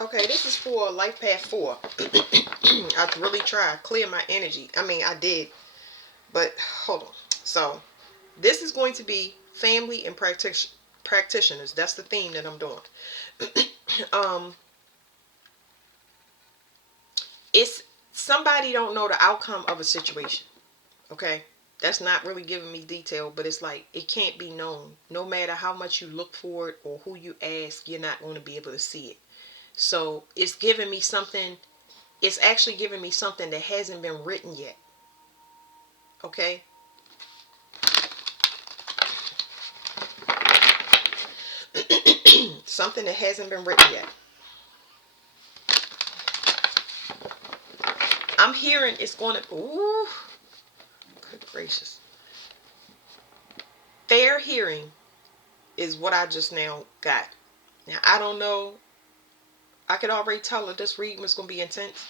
Okay, this is for Life Path 4. I really tried to clear my energy. I mean, I did. But hold on. So, this is going to be family and practitioners. That's the theme that I'm doing. um, it's somebody don't know the outcome of a situation. Okay? That's not really giving me detail, but it's like it can't be known. No matter how much you look for it or who you ask, you're not going to be able to see it. So, it's giving me something. It's actually giving me something that hasn't been written yet. Okay? Something that hasn't been written yet. I'm hearing it's going to. Ooh, good gracious. Fair hearing is what I just now got. Now, I don't know. I could already tell that this reading was going to be intense.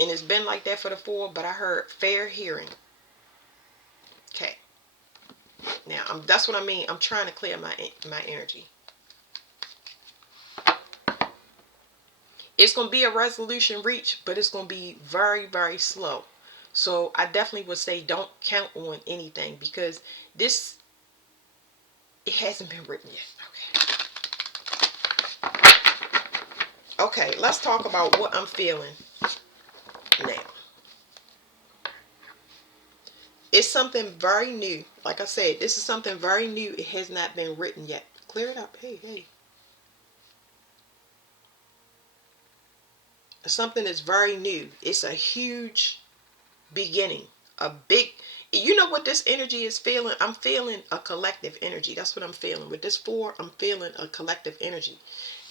And it's been like that for the 4, but I heard fair hearing. Okay. Now, that's what I mean. I'm trying to clear my energy. It's going to be a resolution reached, but it's going to be very, very slow. So I definitely would say don't count on anything because this, it hasn't been written yet. Okay, let's talk about what I'm feeling now. It's something very new. Like I said, this is something very new. It has not been written yet. Clear it up. Hey, hey. Something that's very new. It's a huge beginning. A big, you know what this energy is feeling? I'm feeling a collective energy. That's what I'm feeling. With this 4, I'm feeling a collective energy.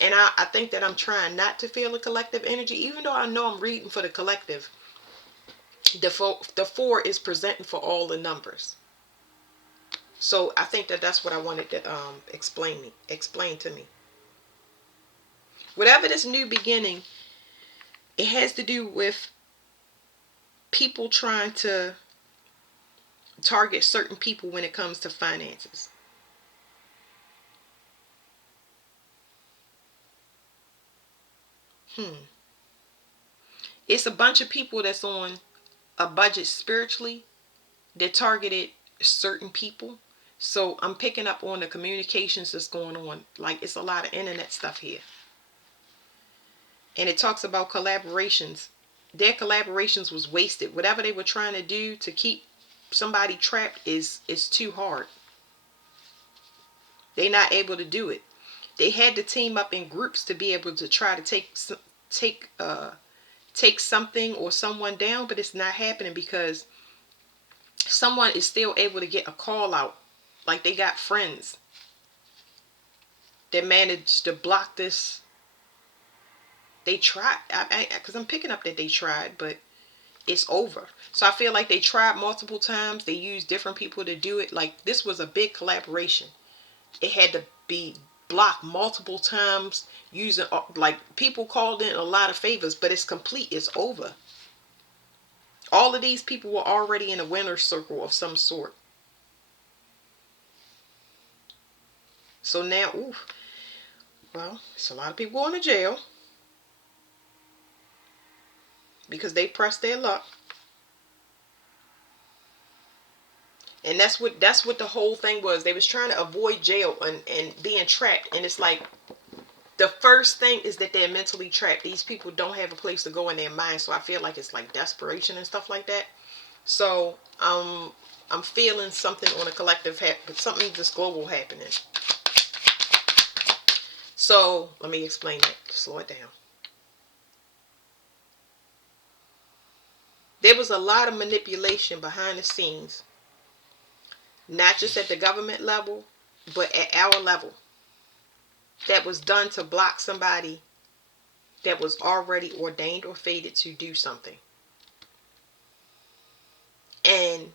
And I think that I'm trying not to feel a collective energy, even though I know I'm reading for the collective. The 4 is presenting for all the numbers. So I think that that's what I wanted to explain to me. Whatever this new beginning, it has to do with people trying to target certain people when it comes to finances. It's a bunch of people that's on a budget spiritually that targeted certain people. So I'm picking up on the communications that's going on. Like it's a lot of internet stuff here. And it talks about collaborations. Their collaborations was wasted. Whatever they were trying to do to keep somebody trapped is too hard. They're not able to do it. They had to team up in groups to be able to try to take take something or someone down, but it's not happening because someone is still able to get a call out. Like they got friends that managed to block this. They tried, because I'm picking up that they tried, but it's over. So I feel like they tried multiple times. They used different people to do it. Like this was a big collaboration. It had to be blocked multiple times using, like people called in a lot of favors, but it's complete. It's over. All of these people were already in a winner's circle of some sort. So now, ooh, well, it's a lot of people going to jail because they pressed their luck. And that's what the whole thing was. They was trying to avoid jail and being trapped. And it's like the first thing is that they're mentally trapped. These people don't have a place to go in their mind. So I feel like it's like desperation and stuff like that. So I'm feeling something on a collective something just global happening. So let me explain that. Slow it down. There was a lot of manipulation behind the scenes, not just at the government level, but at our level, that was done to block somebody that was already ordained or fated to do something. And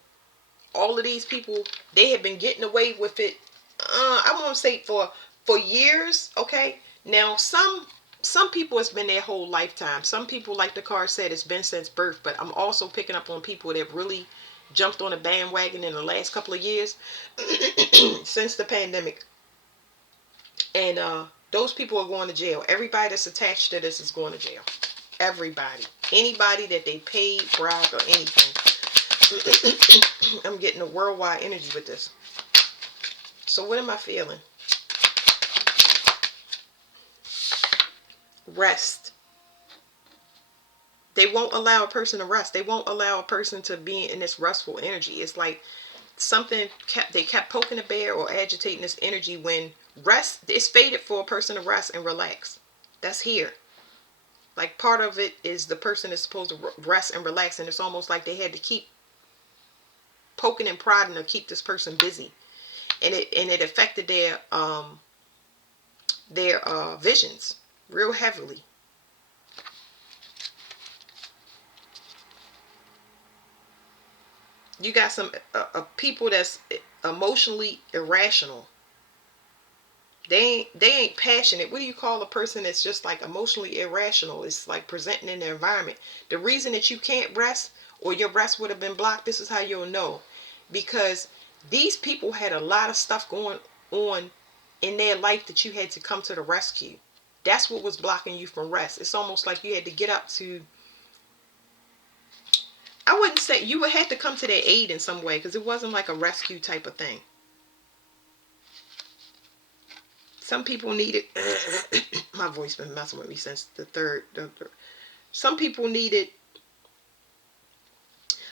all of these people, they have been getting away with it. I won't say for years. Okay, now some people it's been their whole lifetime. Some people, like the card said, it's been since birth. But I'm also picking up on people that really jumped on a bandwagon in the last couple of years since the pandemic. And Those people are going to jail. Everybody that's attached to this is going to jail. Everybody. Anybody that they paid, bribed, or anything. I'm getting a worldwide energy with this. So what am I feeling? Rest. They won't allow a person to rest. They won't allow a person to be in this restful energy. It's like they kept poking the bear or agitating this energy when rest, it's fated for a person to rest and relax. That's here. Like part of it is the person is supposed to rest and relax, and it's almost like they had to keep poking and prodding to keep this person busy, and it affected their visions real heavily. You got some people that's emotionally irrational. They ain't passionate. What do you call a person that's just like emotionally irrational? It's like presenting in their environment. The reason that you can't rest or your rest would have been blocked, this is how you'll know. Because these people had a lot of stuff going on in their life that you had to come to the rescue. That's what was blocking you from rest. It's almost like you had to get up to, I wouldn't say, you would have to come to their aid in some way, because it wasn't like a rescue type of thing. Some people needed, my voice been messing with me since the third. Some people needed,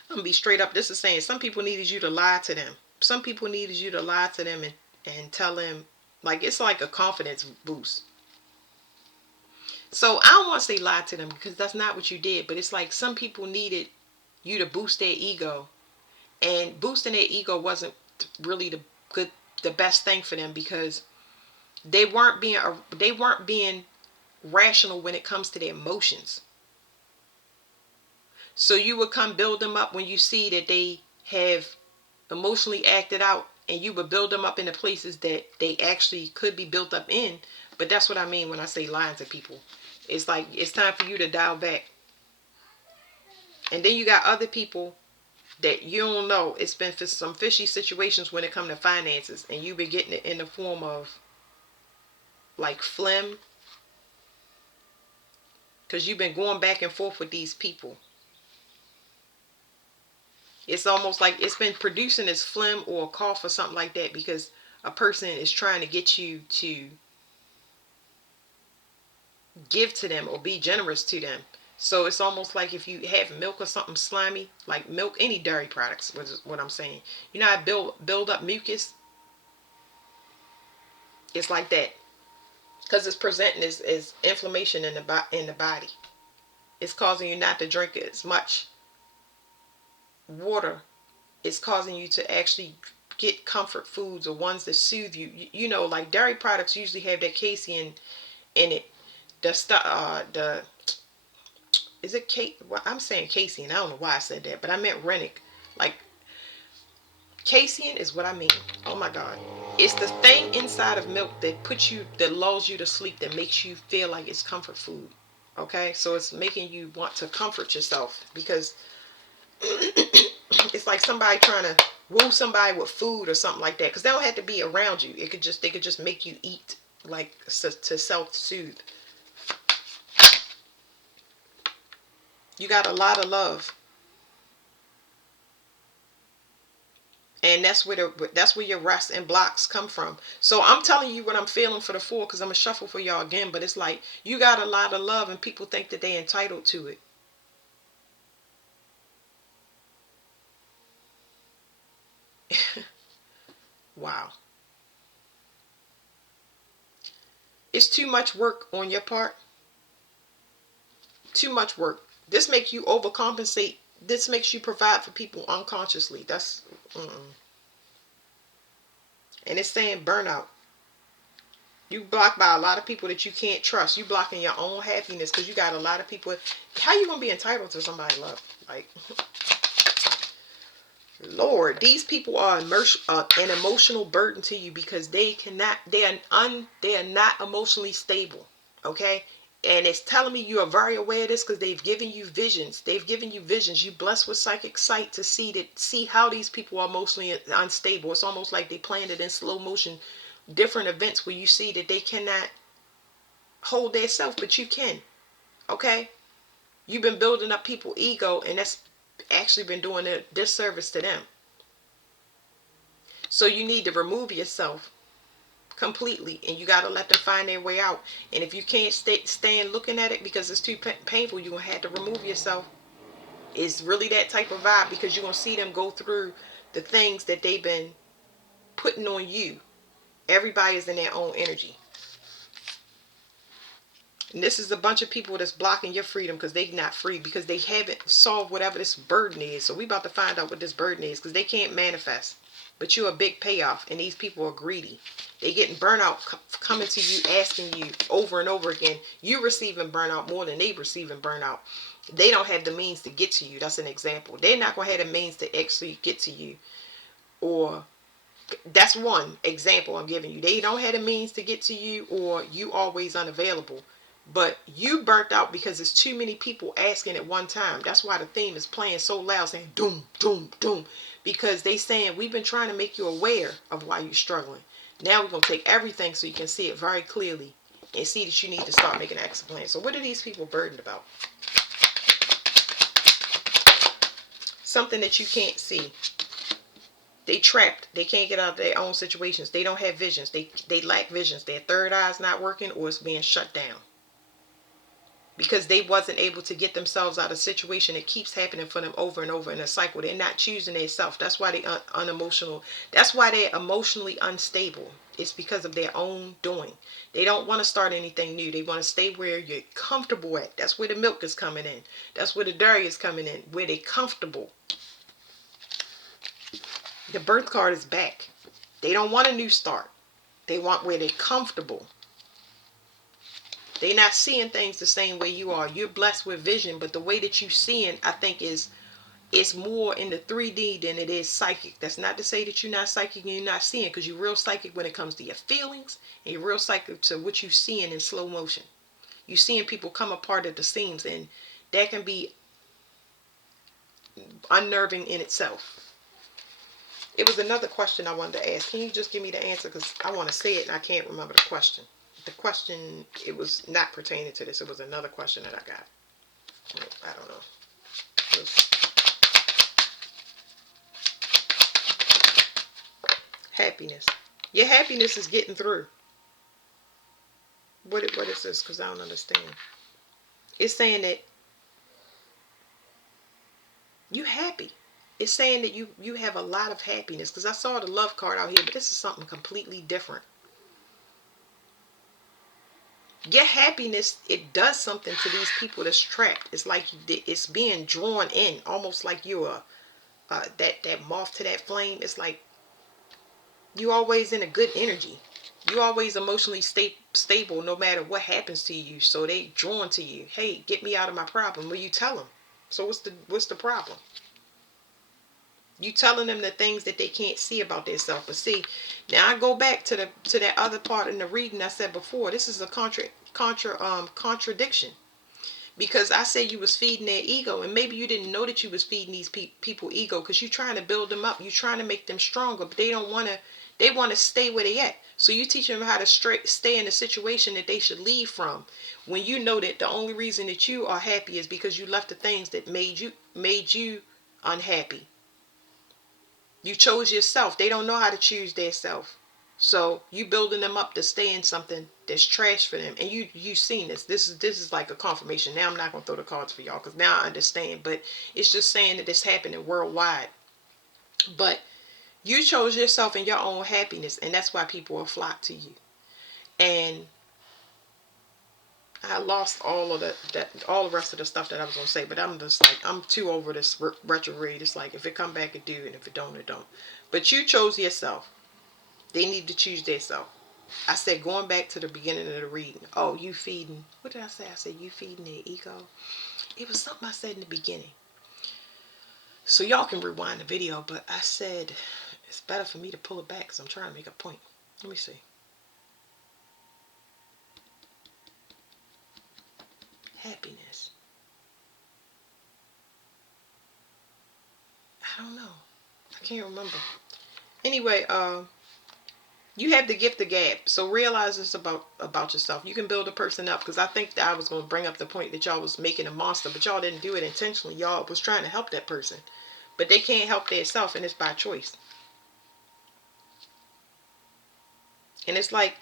I'm gonna be straight up, this is saying, some people needed you to lie to them. Some people needed you to lie to them and tell them, like, it's like a confidence boost. So I don't want to say lie to them, because that's not what you did, but it's like some people needed you to boost their ego, and boosting their ego wasn't really the best thing for them, because they weren't being rational when it comes to their emotions. So you would come build them up when you see that they have emotionally acted out, and you would build them up in the places that they actually could be built up in. But that's what I mean when I say lying to people. It's like it's time for you to dial back. And then you got other people that you don't know. It's been for some fishy situations when it comes to finances, and you've been getting it in the form of like phlegm, because you've been going back and forth with these people. It's almost like it's been producing this phlegm or a cough or something like that, because a person is trying to get you to give to them or be generous to them. So it's almost like if you have milk or something slimy, like milk, any dairy products, which is what I'm saying. You know how I build up mucus? It's like that. Because it's presenting as inflammation in the body. It's causing you not to drink as much water. It's causing you to actually get comfort foods or ones that soothe you. You know, like dairy products usually have that casein in it. The is it well, I'm saying casein. I don't know why I said that, but I meant rennick. Like casein is what I mean. Oh my God. It's the thing inside of milk that lulls you to sleep, that makes you feel like it's comfort food. Okay? So it's making you want to comfort yourself, because it's like somebody trying to woo somebody with food or something like that, because they don't have to be around you. They could just make you eat, like to self-soothe. You got a lot of love. And that's where your rest and blocks come from. So I'm telling you what I'm feeling for the 4, because I'm gonna shuffle for y'all again. But it's like you got a lot of love, and people think that they're entitled to it. Wow, it's too much work on your part. Too much work. This makes you overcompensate. This makes you provide for people unconsciously. And it's saying burnout. You blocked by a lot of people that you can't trust. You blocking your own happiness, because you got a lot of people. How you gonna be entitled to somebody love? Like, Lord, these people are an emotional burden to you, because they are not emotionally stable. Okay, and it's telling me you are very aware of this, because they've given you visions. They've given you visions. You blessed with psychic sight to see how these people are emotionally unstable. It's almost like they planned it in slow motion, different events where you see that they cannot hold their self, but you can. Okay? You've been building up people's ego, and that's actually been doing a disservice to them. So you need to remove yourself completely, and you got to let them find their way out. And if you can't stand looking at it because it's too painful, you're going to have to remove yourself. It's really that type of vibe, because you're going to see them go through the things that they've been putting on you. Everybody is in their own energy. And this is a bunch of people that's blocking your freedom because they're not free, because they haven't solved whatever this burden is. So we about to find out what this burden is, because they can't manifest. But you're a big payoff, and these people are greedy. They getting burnout coming to you, asking you over and over again. You receiving burnout more than they receiving burnout. They don't have the means to get to you. That's an example. They're not going to have the means to actually get to you. Or that's one example I'm giving you. They don't have the means to get to you, or you always unavailable. But you burnt out because there's too many people asking at one time. That's why the theme is playing so loud, saying doom, doom, doom. Because they saying, we've been trying to make you aware of why you're struggling. Now we're going to take everything so you can see it very clearly and see that you need to start making an action plan. So what are these people burdened about? Something that you can't see. They trapped. They can't get out of their own situations. They don't have visions. They lack visions. Their third eye's not working, or it's being shut down. Because they wasn't able to get themselves out of a situation that keeps happening for them over and over in a cycle. They're not choosing their self. That's why they unemotional. That's why they're emotionally unstable. It's because of their own doing. They don't want to start anything new. They want to stay where you're comfortable at. That's where the milk is coming in. That's where the dairy is coming in. Where they're comfortable. The birth card is back. They don't want a new start. They want where they're comfortable. They're not seeing things the same way you are. You're blessed with vision, but the way that you seeing, I think, is it's more in the 3D than it is psychic. That's not to say that you're not psychic and you're not seeing, because you're real psychic when it comes to your feelings, and you're real psychic to what you're seeing in slow motion. You're seeing people come apart at the seams, and that can be unnerving in itself. It was another question I wanted to ask. Can you just give me the answer? Because I want to say it and I can't remember the question. The question, it was not pertaining to this. It was another question that I got. I don't know. It was happiness. Your happiness is getting through. What is this? Because I don't understand. It's saying that you happy. It's saying that you have a lot of happiness. Because I saw the love card out here, but this is something completely different. Your happiness, it does something to these people that's trapped. It's like it's being drawn in, almost like you're that moth to that flame. It's like you always in a good energy. You always emotionally stable no matter what happens to you. So they drawn to you. Hey, get me out of my problem. Well, you tell them. So what's the problem? You telling them the things that they can't see about themselves. But see, now I go back to that other part in the reading I said before. This is a contradiction. Because I said you was feeding their ego, and maybe you didn't know that you was feeding these people ego, because you're trying to build them up. You're trying to make them stronger, but they don't want to. They want to stay where they at. So you teach them how to stay in a situation that they should leave from. When you know that the only reason that you are happy is because you left the things that made you unhappy. You chose yourself. They don't know how to choose their self. So you building them up to stay in something that's trash for them. And you seen this. This is like a confirmation. Now I'm not gonna throw the cards for y'all, because now I understand. But it's just saying that this happening worldwide. But you chose yourself and your own happiness, and that's why people will flock to you. And I lost all of all the rest of the stuff that I was gonna say. But I'm just like, I'm too over this retrograde. It's like, if it come back, it do, and if it don't, it don't. But you chose yourself. They need to choose themselves. I said, going back to the beginning of the reading. Oh, you feeding. What did I say? I said, you feeding their ego. It was something I said in the beginning. So y'all can rewind the video. But I said, it's better for me to pull it back, because I'm trying to make a point. Let me see. Happiness. I don't know. I can't remember. Anyway, You have the gift of gab. So realize this about yourself. You can build a person up, because I think that I was going to bring up the point that y'all was making a monster, but y'all didn't do it intentionally. Y'all was trying to help that person, but they can't help themselves, and it's by choice. And it's like,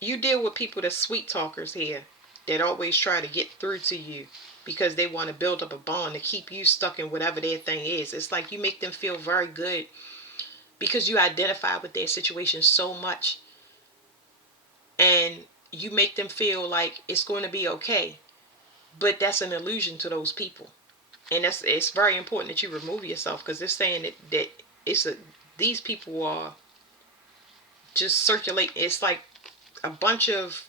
you deal with people that's sweet talkers here, that always try to get through to you because they want to build up a bond to keep you stuck in whatever their thing is. It's like you make them feel very good because you identify with their situation so much, and you make them feel like it's going to be okay. But that's an illusion to those people. And it's very important that you remove yourself, because they're saying that it's a these people are just circulating. It's like a bunch of,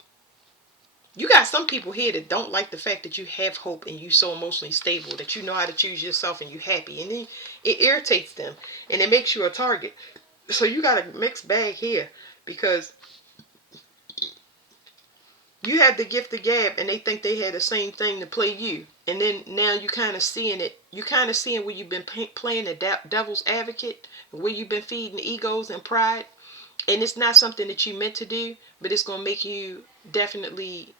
you got some people here that don't like the fact that you have hope and you so emotionally stable that you know how to choose yourself and you happy, and then it irritates them and it makes you a target. So you got a mixed bag here, because you have the gift of gab and they think they had the same thing to play you, and then now you kind of seeing it. You kind of seeing where you've been playing the devil's advocate, where you've been feeding egos and pride, and it's not something that you meant to do, but it's gonna make you definitely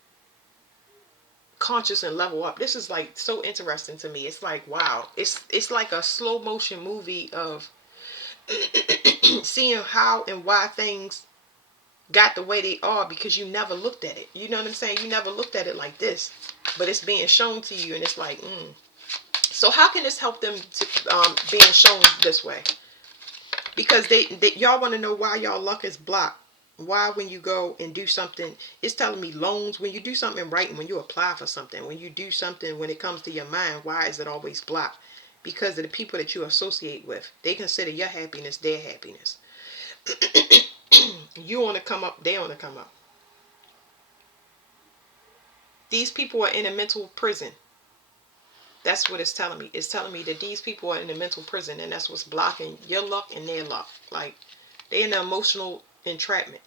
conscious and level up. This is like so interesting to me. It's like, wow, it's like a slow motion movie of seeing how and why things got the way they are, because you never looked at it. You know what I'm saying? You never looked at it like this, but it's being shown to you, and it's like, So how can this help them to being shown this way? Because they y'all want to know why y'all luck is blocked. Why, when you go and do something, it's telling me loans, when you do something right, and when you apply for something, when you do something, when it comes to your mind, why is it always blocked? Because of the people that you associate with. They consider your happiness their happiness. You want to come up, they want to come up. These people are in a mental prison. That's what it's telling me. It's telling me that these people are in a mental prison, and that's what's blocking your luck and their luck. Like, they're in an emotional entrapment.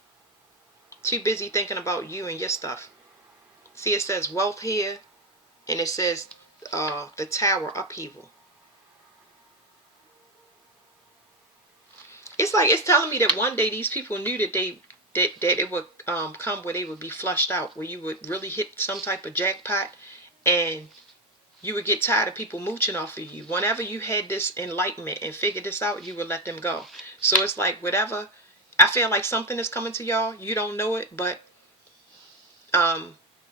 Too busy thinking about you and your stuff. See, it says wealth here, and it says the tower upheaval. It's like, it's telling me that one day these people knew that that it would come where they would be flushed out, where you would really hit some type of jackpot, and you would get tired of people mooching off of you. Whenever you had this enlightenment and figured this out, you would let them go. So it's like, whatever, I feel like something is coming to y'all. You don't know it, but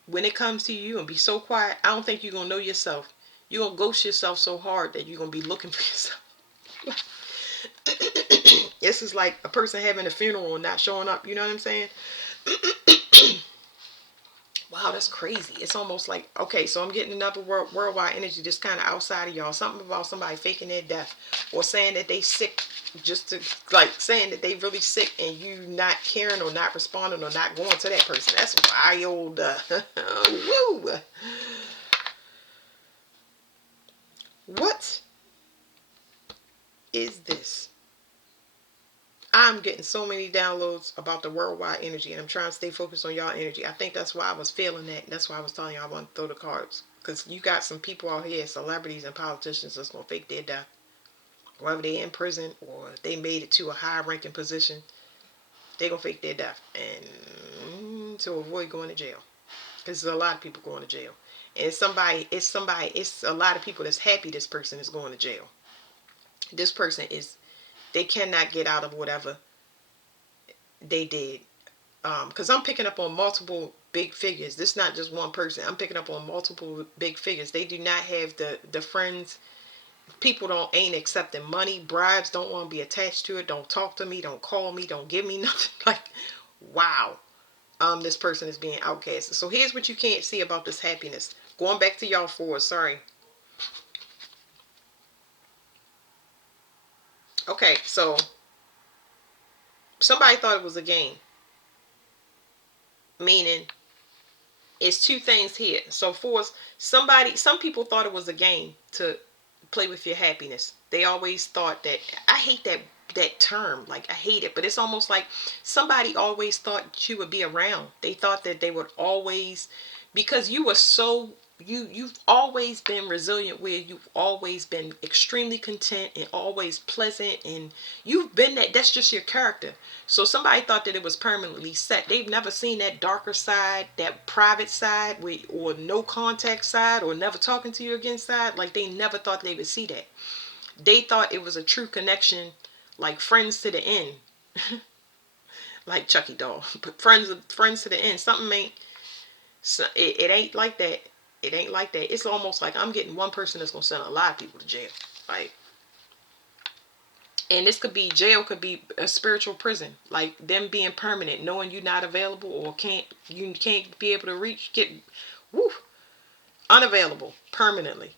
when it comes to you and be so quiet, I don't think you're gonna know yourself. You're gonna ghost yourself so hard that you're gonna be looking for yourself. This is like a person having a funeral and not showing up. You know what I'm saying? Wow, that's crazy. It's almost like, okay, so I'm getting another worldwide energy just kind of outside of y'all. Something about somebody faking their death, or saying that they sick, just to, like, saying that they really sick and you not caring or not responding or not going to that person. That's wild. Woo. What is this? I'm getting so many downloads about the worldwide energy, and I'm trying to stay focused on y'all energy. I think that's why I was feeling that. That's why I was telling y'all I want to throw the cards. Because you got some people out here, celebrities and politicians, that's going to fake their death. Whether they're in prison or they made it to a high ranking position, they're going to fake their death. And to avoid going to jail. Because there's a lot of people going to jail. And it's a lot of people that's happy this person is going to jail. This person is, they cannot get out of whatever they did. Because I'm picking up on multiple big figures. This is not just one person. I'm picking up on multiple big figures. They do not have the friends. People ain't accepting money. Bribes, don't want to be attached to it. Don't talk to me. Don't call me. Don't give me nothing. Like, wow. This person is being outcasted. So here's what you can't see about this happiness. Going back to y'all four. Sorry. Okay, so somebody thought it was a game. Meaning, it's two things here. So for some people thought it was a game to play with your happiness. They always thought that, I hate that term, like, I hate it, but it's almost like somebody always thought you would be around. They thought that they would always, because you were so, you've always been resilient, where you've always been extremely content and always pleasant, and you've been that's just your character. So somebody thought that it was permanently set. They've never seen that darker side, that private side, or no contact side, or never talking to you again side. Like, they never thought they would see that. They thought it was a true connection, like friends to the end. Like Chucky doll. But friends to the end. Something ain't, so it ain't like that. It ain't like that. It's almost like I'm getting one person that's gonna send a lot of people to jail. Like, and this could be, jail could be a spiritual prison. Like, them being permanent, knowing you're not available, or you can't be able to get woo, unavailable permanently.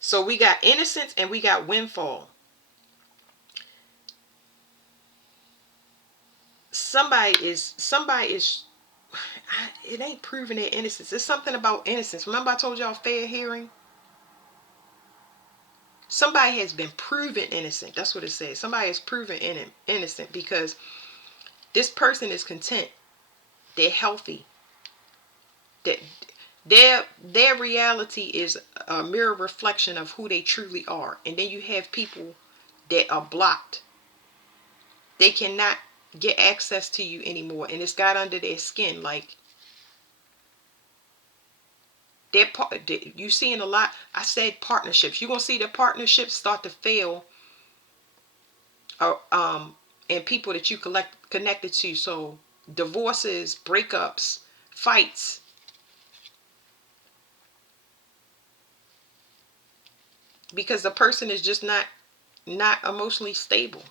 So we got innocence and we got windfall. Somebody is it ain't proving their innocence. It's something about innocence. Remember I told y'all fair hearing? Somebody has been proven innocent. That's what it says. Somebody is proven innocent because this person is content. They're healthy. That their reality is a mirror reflection of who they truly are. And then you have people that are blocked. They cannot get access to you anymore, and it's got under their skin. Like, you seeing a lot. I said partnerships. You're gonna see the partnerships start to fail, and people that you connected to. So divorces, breakups, fights, because the person is just not emotionally stable.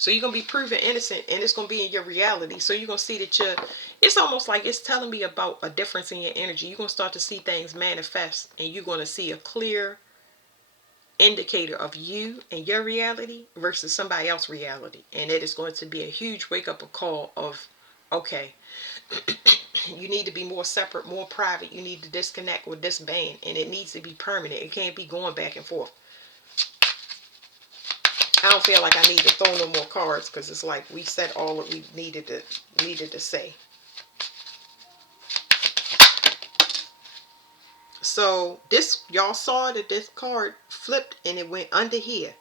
So you're going to be proven innocent, and it's going to be in your reality. So you're going to see that it's almost like it's telling me about a difference in your energy. You're going to start to see things manifest, and you're going to see a clear indicator of you and your reality versus somebody else's reality. And it is going to be a huge wake-up call of, okay, you need to be more separate, more private. You need to disconnect with this band, and it needs to be permanent. It can't be going back and forth. I don't feel like I need to throw no more cards, because it's like we said all that we needed to say. So this, y'all saw that this card flipped and it went under here.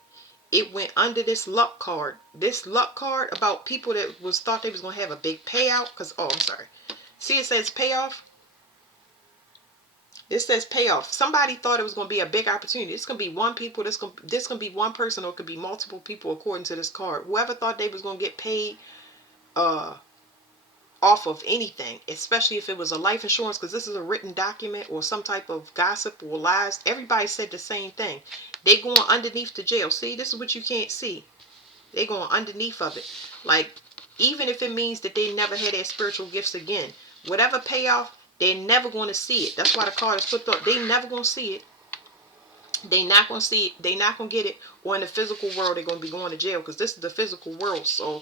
It went under this luck card. This luck card about people that thought they was gonna have a big payout. Cause I'm sorry. See, it says payoff. This says payoff. Somebody thought it was going to be a big opportunity. It's going to be one people. This going to be one person, or it could be multiple people according to this card. Whoever thought they was going to get paid off of anything, especially if it was a life insurance, because this is a written document, or some type of gossip or lies. Everybody said the same thing. They going underneath the jail. See, this is what you can't see. They going underneath of it. Like, even if it means that they never had their spiritual gifts again, whatever payoff, they're never going to see it. That's why the card is flipped up. They never going to see it. They not going to see it. They not going to get it. Or in the physical world, they're going to be going to jail, because this is the physical world. So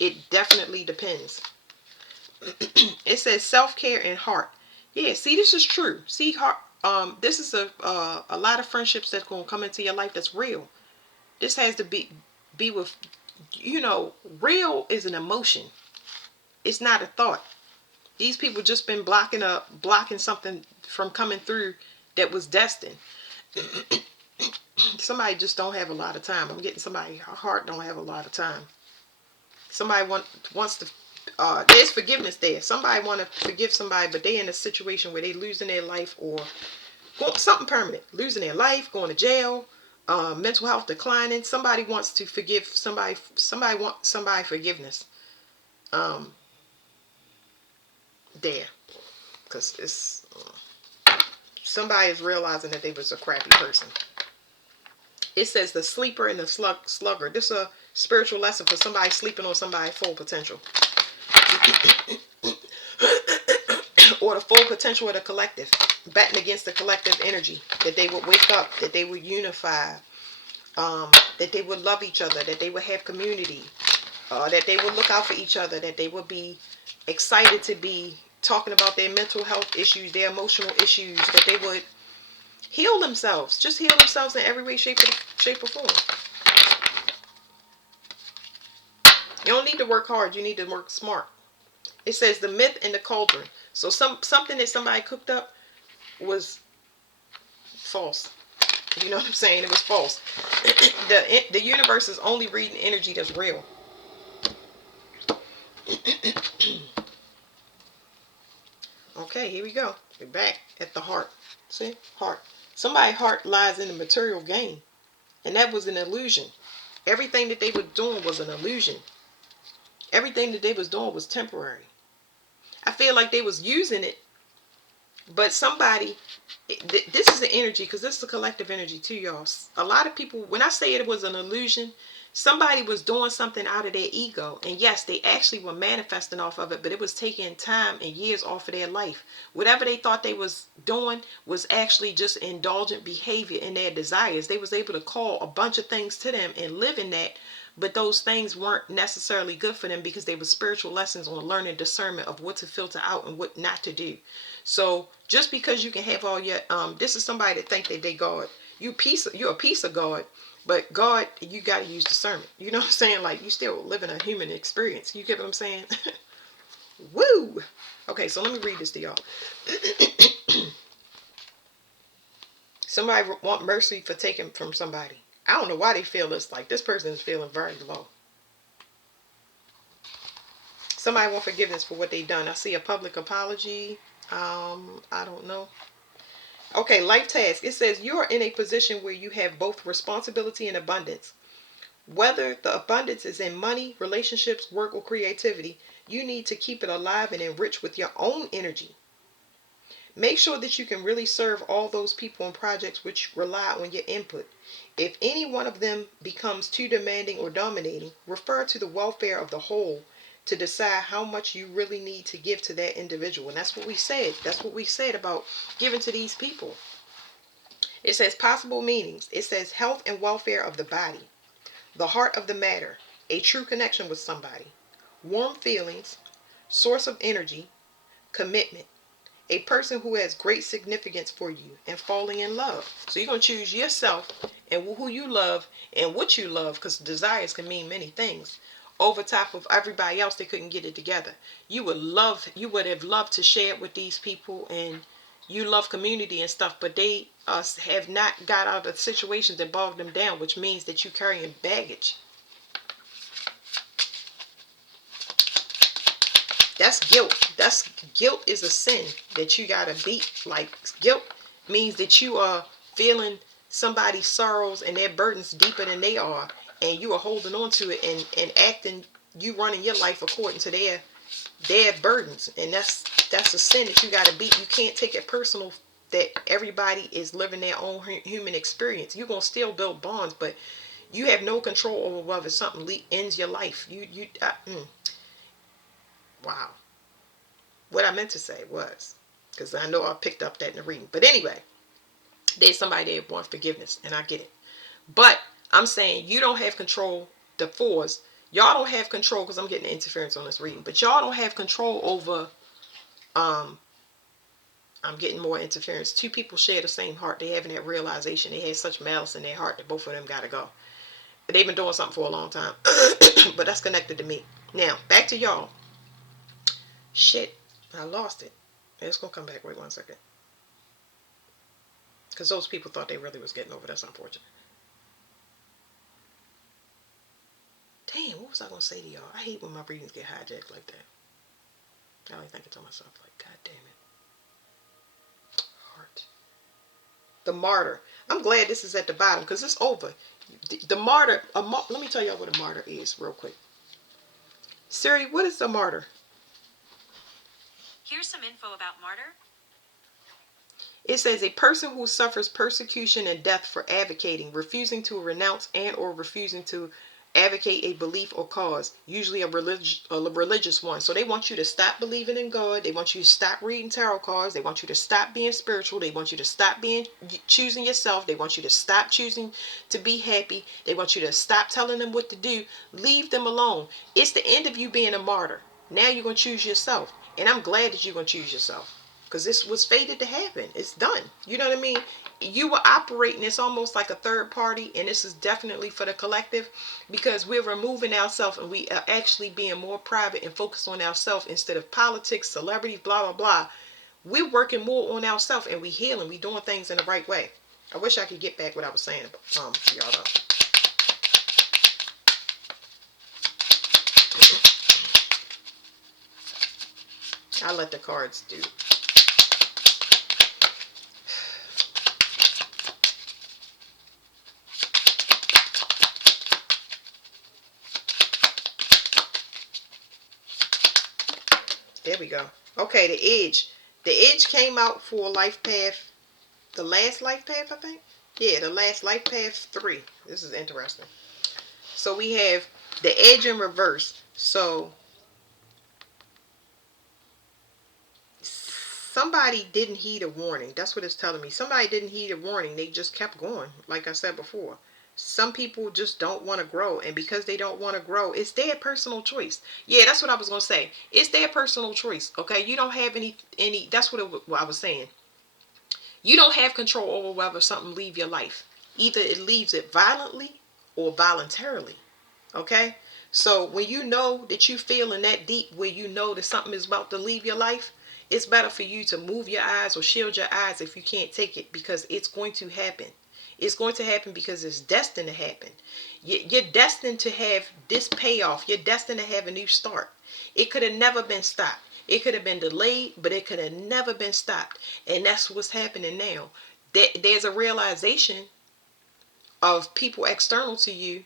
it definitely depends. It says self-care and heart. Yeah, see, this is true. See, heart. This is a lot of friendships that's going to come into your life that's real. This has to be with, real is an emotion. It's not a thought. These people just been blocking something from coming through that was destined. Somebody just don't have a lot of time. I'm getting somebody, her heart don't have a lot of time. Somebody wants to, there's forgiveness there. Somebody want to forgive somebody, but they in a situation where they losing their life, or something permanent. Losing their life, going to jail, mental health declining. Somebody wants to forgive somebody. Somebody wants somebody forgiveness. There. Because it's somebody is realizing that they was a crappy person. It says the sleeper and the slugger. This is a spiritual lesson for somebody sleeping on somebody's full potential. Or the full potential of the collective. Betting against the collective energy. That they would wake up. That they would unify. That they would love each other. That they would have community. That they would look out for each other. That they would be excited to be talking about their mental health issues, their emotional issues, that they would heal themselves. Just heal themselves in every way, shape or form. You don't need to work hard. You need to work smart. It says the myth and the cauldron. So something that somebody cooked up was false. You know what I'm saying? It was false. The universe is only reading energy that's real. Okay, here we go. We're back at the heart. See? Heart. Somebody's heart lies in the material gain. And that was an illusion. Everything that they were doing was an illusion. Everything that they was doing was temporary. I feel like they was using it, but somebody, this is the energy, because this is a collective energy too, y'all. A lot of people, when I say it was an illusion, somebody was doing something out of their ego. And yes, they actually were manifesting off of it, but it was taking time and years off of their life. Whatever they thought they was doing was actually just indulgent behavior in their desires. They was able to call a bunch of things to them and live in that, but those things weren't necessarily good for them because they were spiritual lessons on learning discernment of what to filter out and what not to do. So just because you can have all your this is somebody that think that they God. You're a piece of God, but God, you got to use discernment. You know what I'm saying? Like, you still living a human experience. You get what I'm saying? Woo! Okay, so let me read this to y'all. Somebody want mercy for taking from somebody. I don't know why they feel this. Like, this person is feeling very low. Somebody want forgiveness for what they done. I see a public apology. I don't know. Okay, life task. It says you are in a position where you have both responsibility and abundance. Whether the abundance is in money, relationships, work, or creativity, you need to keep it alive and enrich with your own energy. Make sure that you can really serve all those people and projects which rely on your input. If any one of them becomes too demanding or dominating, refer to the welfare of the whole to decide how much you really need to give to that individual. And that's what we said. That's what we said about giving to these people. It says possible meanings. It says health and welfare of the body. The heart of the matter, a true connection with somebody, warm feelings, source of energy, commitment, a person who has great significance for you, and falling in love. So you're going to choose yourself and who you love and what you love, because desires can mean many things, over top of everybody else that couldn't get it together. You would have loved to share it with these people, and you love community and stuff, but they have not got out of situations that bogged them down, which means that you're carrying baggage. That's guilt. Guilt is a sin that you gotta beat. Like, guilt means that you are feeling somebody's sorrows and their burdens deeper than they are, and you are holding on to it and acting, you running your life according to their burdens, and that's a sin that you gotta beat. You can't take it personal that everybody is living their own human experience. You're gonna still build bonds, but you have no control over whether something ends your life. Wow. What I meant to say was, because I know I picked up that in the reading. But anyway, there's somebody that wants forgiveness, and I get it. But I'm saying you don't have control. The fours, y'all don't have control, because I'm getting interference on this reading. But y'all don't have control over. I'm getting more interference. Two people share the same heart. They having that realization. They had such malice in their heart that both of them gotta go. But they've been doing something for a long time. But that's connected to me. Now back to y'all. Shit, I lost it. It's gonna come back. Wait 1 second. Because those people thought they really was getting over. That's unfortunate. Damn, what was I gonna say to y'all? I hate when my readings get hijacked like that. I like thinking to myself, like, God damn it. Heart. The martyr. I'm glad this is at the bottom, because it's over. The martyr. Let me tell y'all what a martyr is real quick. Siri, what is the martyr? Here's some info about martyr. It says a person who suffers persecution and death for advocating, refusing to renounce, and or refusing to advocate a belief or cause, usually a religious one. So they want you to stop believing in God. They want you to stop reading tarot cards. They want you to stop being spiritual. They want you to stop choosing yourself. They want you to stop choosing to be happy. They want you to stop telling them what to do. Leave them alone. It's the end of you being a martyr. Now you're going to choose yourself. And I'm glad that you're going to choose yourself. because this was fated to happen. It's done. You know what I mean? You were operating, it's almost like a third party, and this is definitely for the collective, because we're removing ourselves and we are actually being more private and focused on ourselves instead of politics, celebrities, blah blah blah. We're working more on ourselves, and we healing, we doing things in the right way. I wish I could get back what I was saying to y'all though. I'll let the cards do. There we go. Okay, the edge. The edge came out for life path, the last life path, I think. Yeah, the last life path 3. This is interesting. So we have the edge in reverse. So somebody didn't heed a warning. That's what it's telling me. Somebody didn't heed a warning. They just kept going, like I said before. Some people just don't want to grow, and because they don't want to grow, it's their personal choice. Yeah, that's what I was gonna say. It's their personal choice. Okay, you don't have any. That's what I was saying. You don't have control over whether something leave your life. Either it leaves it violently or voluntarily. Okay? So when you know that you feeling that deep where you know that something is about to leave your life, it's better for you to move your eyes or shield your eyes if you can't take it, because it's going to happen. It's going to happen because it's destined to happen. You're destined to have this payoff. You're destined to have a new start. It could have never been stopped. It could have been delayed, but it could have never been stopped. And that's what's happening now. There's a realization of people external to you,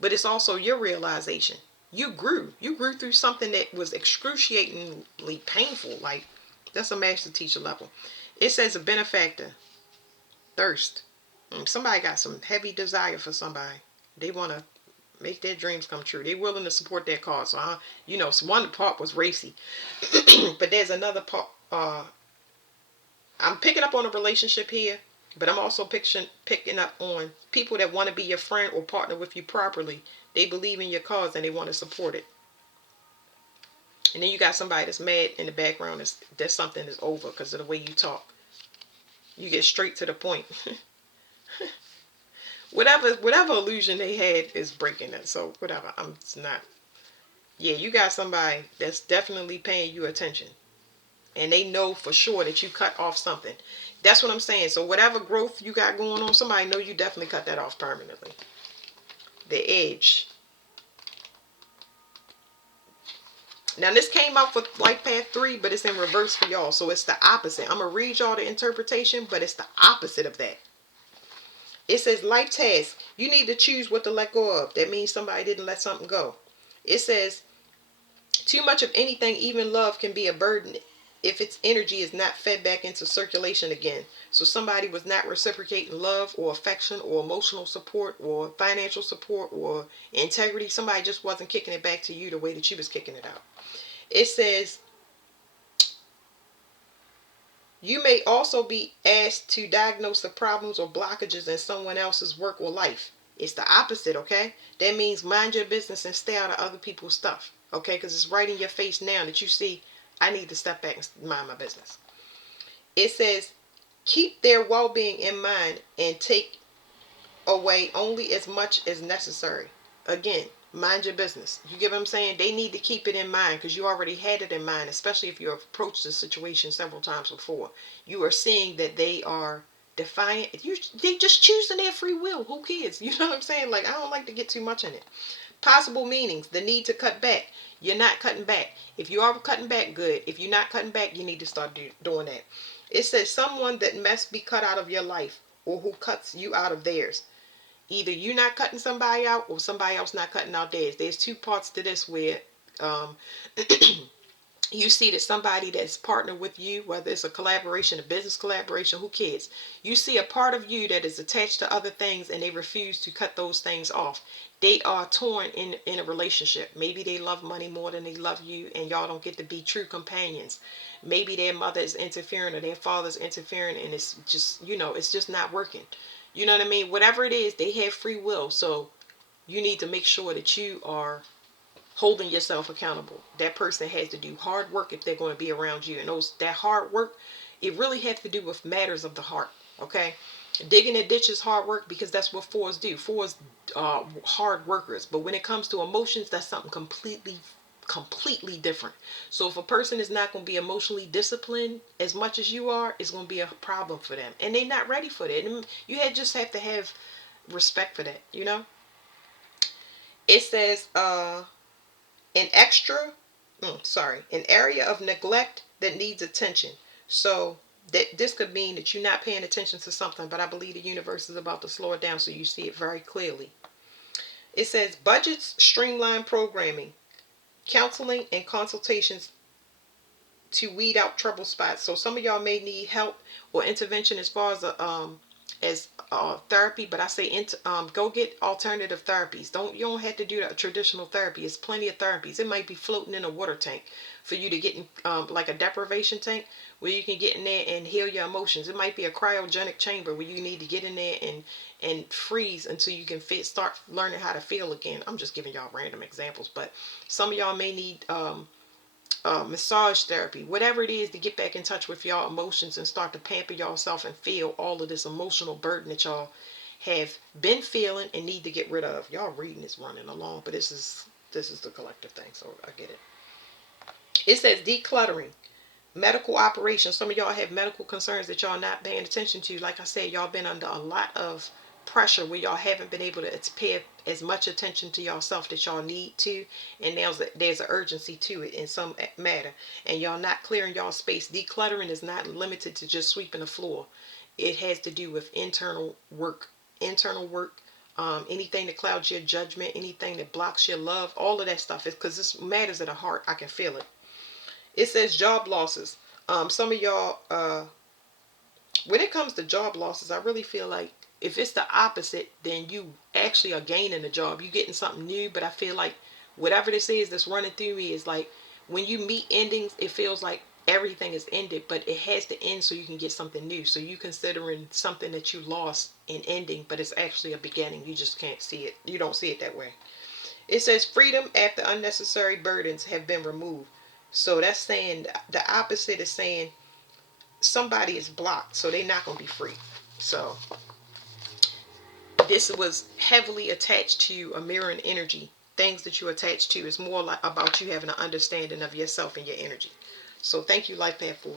but it's also your realization. You grew. You grew through something that was excruciatingly painful. Like, that's a master teacher level. It says a benefactor. Thirst. Somebody got some heavy desire for somebody. They want to make their dreams come true. They're willing to support their cause. So, so one part was racy. But there's another part. I'm picking up on a relationship here, but I'm also picking up on people that want to be your friend or partner with you properly. They believe in your cause and they want to support it. And then you got somebody that's mad in the background that something is over because of the way you talk. You get straight to the point. whatever illusion they had is breaking it. So whatever. It's not. Yeah, you got somebody that's definitely paying you attention. And they know for sure that you cut off something. That's what I'm saying. So whatever growth you got going on, somebody know you definitely cut that off permanently. The edge. Now this came out for Life Path 3, but it's in reverse for y'all. So it's the opposite. I'm going to read y'all the interpretation, but it's the opposite of that. It says life task. You need to choose what to let go of. That means somebody didn't let something go. It says too much of anything, even love, can be a burden if its energy is not fed back into circulation again. So somebody was not reciprocating love or affection or emotional support or financial support or integrity. Somebody just wasn't kicking it back to you the way that you was kicking it out. It says you may also be asked to diagnose the problems or blockages in someone else's work or life. It's the opposite, okay? That means mind your business and stay out of other people's stuff, okay? Because it's right in your face now that you see, I need to step back and mind my business. It says, keep their well-being in mind and take away only as much as necessary. Again, mind your business. You get what I'm saying? They need to keep it in mind because you already had it in mind, especially if you approached the situation several times before. You are seeing that they are defiant. They just choosing their free will. Who cares? You know what I'm saying? Like, I don't like to get too much in it. Possible meanings. The need to cut back. You're not cutting back. If you are cutting back, good. If you're not cutting back, you need to start doing that. It says someone that must be cut out of your life or who cuts you out of theirs. Either you not cutting somebody out or somebody else not cutting out theirs. There's two parts to this where you see that somebody that's partnered with you, whether it's a collaboration, a business collaboration, who cares? You see a part of you that is attached to other things and they refuse to cut those things off. They are torn in a relationship. Maybe they love money more than they love you and y'all don't get to be true companions. Maybe their mother is interfering or their father's interfering and it's just, it's just not working. You know what I mean? Whatever it is, they have free will. So you need to make sure that you are holding yourself accountable. That person has to do hard work if they're going to be around you. And that hard work, it really has to do with matters of the heart. Okay, digging a ditch is hard work because that's what fours do. Fours hard workers. But when it comes to emotions, that's something completely different. So if a person is not going to be emotionally disciplined as much as you are, it's going to be a problem for them, and they're not ready for that. And just have to have respect for that. It says an extra an area of neglect that needs attention. So that this could mean that you're not paying attention to something, but I believe the universe is about to slow it down so you see it very clearly. It says budgets, streamline programming, counseling and consultations to weed out trouble spots. So some of y'all may need help or intervention as far as therapy, but I say go get alternative therapies. You don't have to do the traditional therapy. It's plenty of therapies. It might be floating in a water tank for you to get in, like a deprivation tank where you can get in there and heal your emotions. It might be a cryogenic chamber where you need to get in there and freeze until you can start learning how to feel again. I'm just giving y'all random examples, but some of y'all may need massage therapy, whatever it is, to get back in touch with y'all emotions and start to pamper yourself and feel all of this emotional burden that y'all have been feeling and need to get rid of. Y'all reading is running along, but this is the collective thing, so I get it. It says decluttering, medical operations. Some of y'all have medical concerns that y'all not paying attention to. Like I said, y'all been under a lot of pressure where y'all haven't been able to pay as much attention to yourself that y'all need to, and there's an urgency to it in some matter, and y'all not clearing y'all space. Decluttering is not limited to just sweeping the floor. It has to do with internal work, anything that clouds your judgment, anything that blocks your love, all of that stuff is because this matters at the heart. I can feel it. It says job losses. Some of y'all, when it comes to job losses, I really feel like if it's the opposite, then you actually are gaining a job. You're getting something new, but I feel like whatever this is that's running through me is like when you meet endings, it feels like everything is ended, but it has to end so you can get something new. So you considering something that you lost in ending, but it's actually a beginning. You just can't see it. You don't see it that way. It says freedom after unnecessary burdens have been removed. So that's saying the opposite is saying somebody is blocked, so they're not going to be free. So this was heavily attached to a mirroring energy. Things that you attach to is more like about you having an understanding of yourself and your energy. So thank you, Life Path 4.